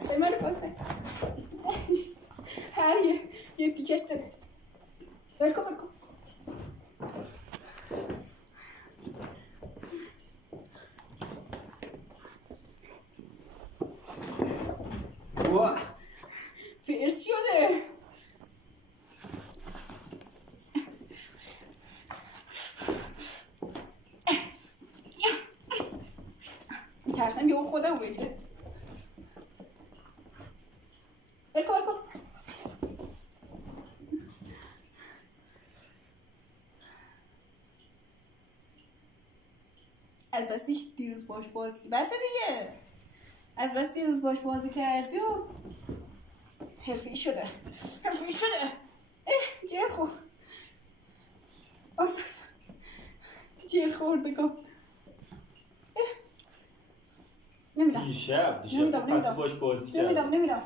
دسته منو باز نکن. هر یه تیکش داره. برکن واه فرس شده. میترسم یه خودم بگیره. برکن از بس دیروز باش بازی بسه دیگه. از بس دیروز باش بازی کردی و حرفی شده. جر خورد. جر خوردگم. نمیدم دیشب نمیدم باش بازی کرد. نمیدم